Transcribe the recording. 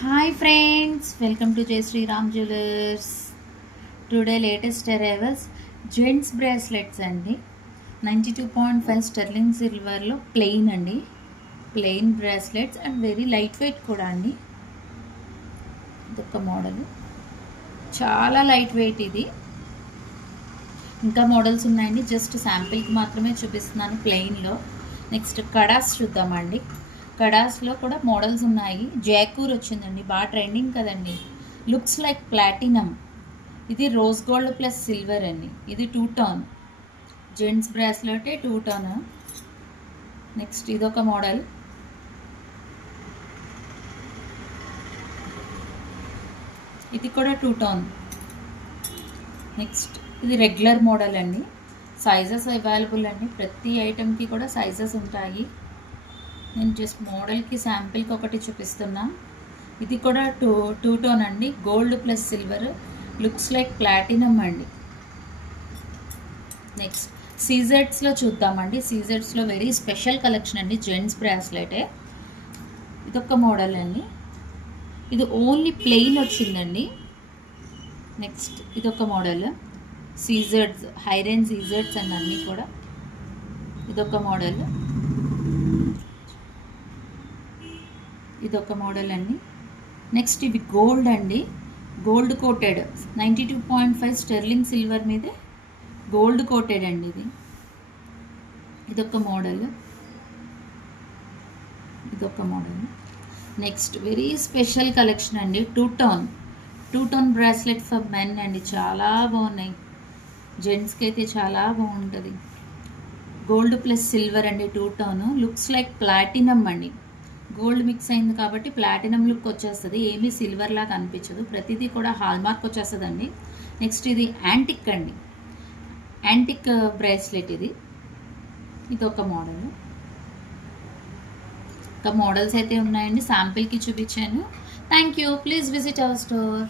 Hi friends, welcome to Jai Sri Ram Jewelers. Today latest arrivals gents bracelets అండి 92.5 sterling సిల్వర్లో plain అండి. Plain bracelets and very light weight కూడా అండి. ఇదొక model, చాలా light weight. ఇది ఇంకా మోడల్స్ ఉన్నాయండి, జస్ట్ శాంపిల్కి మాత్రమే చూపిస్తున్నాను ప్లెయిన్లో. నెక్స్ట్ కడాస్ చూద్దామండి. కడాస్లో కూడా మోడల్స్ ఉన్నాయి. జాకూర్ వచ్చిందండి, బాగా ట్రెండింగ్ కదండి. Looks like platinum. ఇది రోజ్ గోల్డ్ ప్లస్ సిల్వర్ అండి. ఇది 2 tone gents bracelet 2 tone. Next ఇదొక మోడల్. ఇది కూడా 2 టోన్. నెక్స్ట్ ఇది రెగ్యులర్ మోడల్ అండి. సైజెస్ అవైలబుల్ అండి, ప్రతి ఐటెంకి కూడా సైజెస్ ఉంటాయి. నేను జస్ట్ మోడల్కి శాంపిల్కి ఒకటి చూపిస్తున్నా. ఇది కూడా టూ టోన్ అండి, gold plus silver. Looks like platinum అండి. నెక్స్ట్ సీజెడ్స్లో చూద్దామండి. సీజెడ్స్లో వెరీ స్పెషల్ కలెక్షన్ అండి, జెంట్స్ బ్రాస్లెటే. ఇదొక మోడల్ అండి, ఇది ఓన్లీ ప్లెయిన్ వచ్చిందండి. నెక్స్ట్ ఇదొక మోడల్, సీజెడ్స్ హై రేంజ్ సీజెడ్స్ అండ్ అన్నీ కూడా. ఇదొక మోడల్, ఇదొక మోడల్ అండి. నెక్స్ట్ ఇవి గోల్డ్ అండి, గోల్డ్ కోటెడ్ 92.5 స్టెర్లింగ్ సిల్వర్ మీదే గోల్డ్ కోటెడ్ అండి. ఇదొక మోడల్, ఇదొక model. Next very special collection అండి, two tone bracelet for men అండి. చాలా బాగున్నాయి, జెంట్స్కి అయితే చాలా బాగుంటుంది. గోల్డ్ ప్లస్ సిల్వర్ అండి, 2 టోన్. లుక్స్ లైక్ ప్లాటినం అండి. గోల్డ్ మిక్స్ అయింది కాబట్టి ప్లాటినం లుక్ వచ్చేస్తుంది, ఏమీ సిల్వర్ లాగా అనిపించదు. ప్రతిదీ కూడా హాల్మార్క్ వచ్చేస్తుందండి. నెక్స్ట్ ఇది యాంటిక్ అండి, యాంటిక్ బ్రేస్లెట్. ఇది ఒక మోడల్. ఇంకా మోడల్స్ అయితే ఉన్నాయండి, శాంపిల్కి చూపించాను. Thank you. Please visit our store.